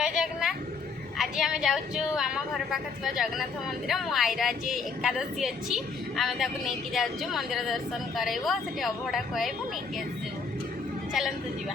जय जगन्नाथ। आज आम जाऊँ आम घर पाखे थी जगन्नाथ मंदिर। मो आईर आज एकादशी अच्छी आम नहीं जाऊँ मंदिर दर्शन कराइब से अभड़ा खुआबू नहीं आसबू। चलतु जा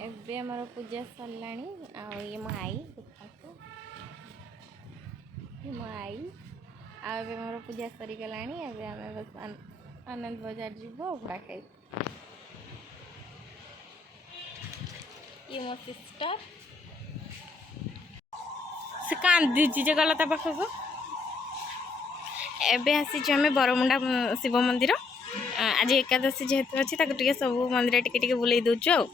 एबे हमारा पूजा सरला ये मो आई मो आई आम पूजा सरीगला आम बस आनंद बाजार जीव अभड़ा खाई। ये मो सिस्टर से कांदी जे गला ता पाखक एबे आसी आम बरमुंडा शिव मंदिर। आज एकादशी जेहेतु अच्छी टे सब मंदिर टे बुले दौचु।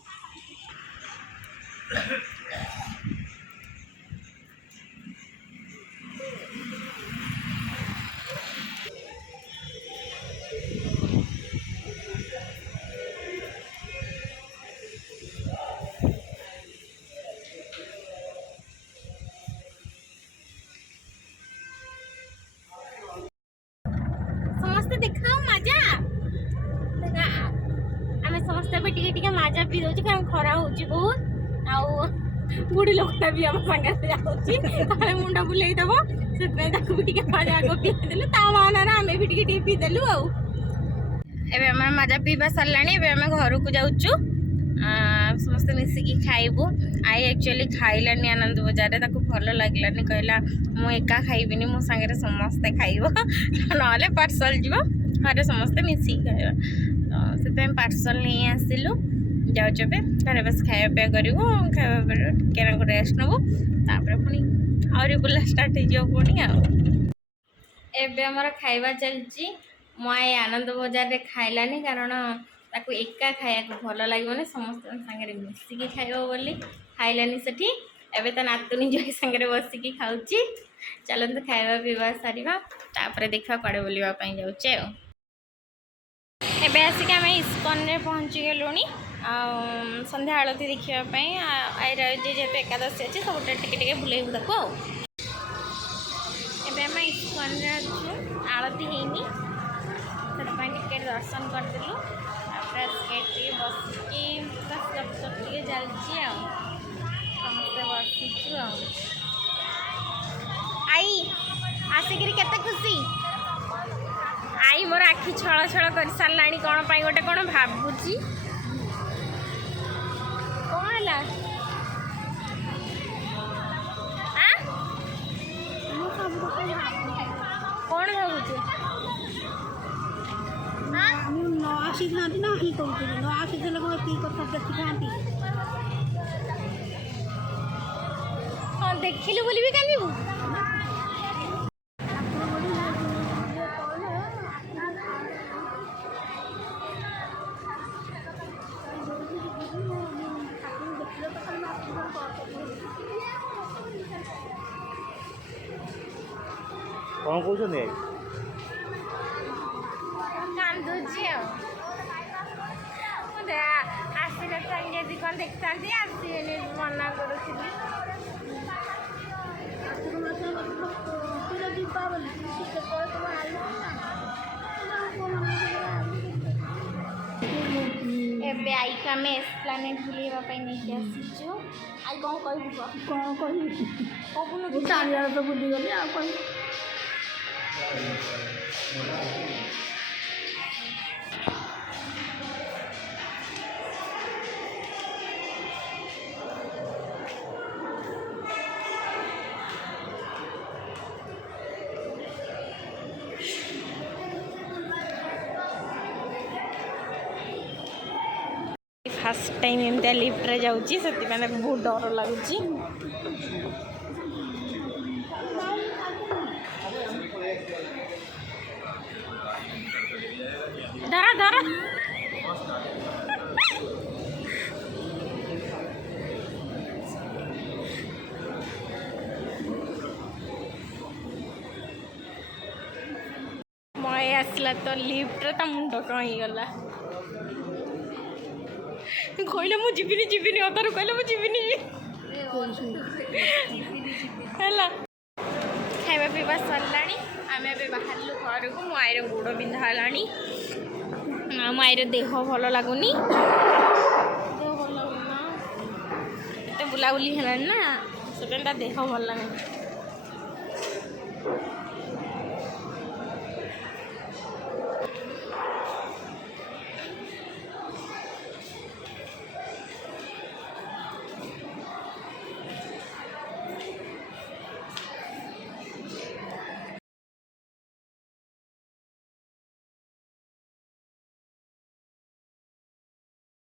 समस्ते देखाओ मजा आम समस्ते टे मजा पी दौर कारण खरा हो बहुत आउ बुढ़ी लोकटा भी आम सांगे जाऊँगी मुंड बुलेदब से भी मजा आग पीदेलु मान आम भी टे पीदेलु आम मजा पीवा सरला आम घर को जाऊँ समस्ते मिसिकी खाइबू। आई एक्चुअली खाइलानी आनंद बजार भल लगलानी कहला मु एका खाइबिनी मो सांगे समस्ते खाइब ना पार्सल जीव घर समस्ते मिसिकी खाइबा तो से पार्सल नहीं आसिलु जाऊँ घर बस खाया पिया करूँ खाया टे रेस्ट नबू तापर पुणी आहरी बुला स्टार्ट हो पुणी एबे आमर खाइबा चलची मो आई आनंद बजार रे खाइलानी कारण ताकू एका खाया भल लगे समस्त सांगे मिसिकी खाइब बोली खाइलानी सेठी एबे तो नातुनी जो सांगे बसिकी खाऊची। चलते खाइबा पीवा सारिबा तापर देखा कड़े बुलवा जाऊचे। एबे आसिक आम इस्कन रे पहुँची गलुनी संध्या आलती देखापी आईर जेहेतु एकादशी अच्छी सब टे बुलेबू ताको एबे आम इस्कन रे अच्छु आलती हैनी टिकेट दर्शन करदेलु टे बसिकी टे चलची समस्ते बसीचु आई आसिक केते खुशी आई मोर आखि छल छल कर सारा कौन पाई गोटे कौन भावुची कौन है कौन भावुची न आसी था ना ही कहते न आसी कथा देखी था हाँ देखिलु बोली भी कांदीबू कौन कौन कांदुची आसले संगे कौन देखता आसने मना करूँ एबे आई का आम एस्प्लानेड बुलेवाई नहीं आसीचु आई कौन कह चारियाड़ तो बुलीगली आ फास्ट टाइम एमती लिफ्ट जाऊँगी से बहुत डर लगुच धर धर मय आसला तो लिफ्ट ता मुंड कहीं गला कहले मु जीविनी जीविनी अधारू कहले मु जीविनी है खाଇବା ପିଇବା ସରିଲାଣି ଆମେ ଏବେ ବାହାରିଲୁ ଘରକୁ ମୋ ଆଈର ଗୋଡ଼ ବିନ୍ଧା ହେଲାଣି ମୋ ଆଈର ଦେହ ଭଲ ଲାଗୁନି ଏତେ ବୁଲାବୁଲି ହେଲାଣି ନା ସେଥିପାଇଁ ତା ଦେହ ଭଲ ଲାଗୁନି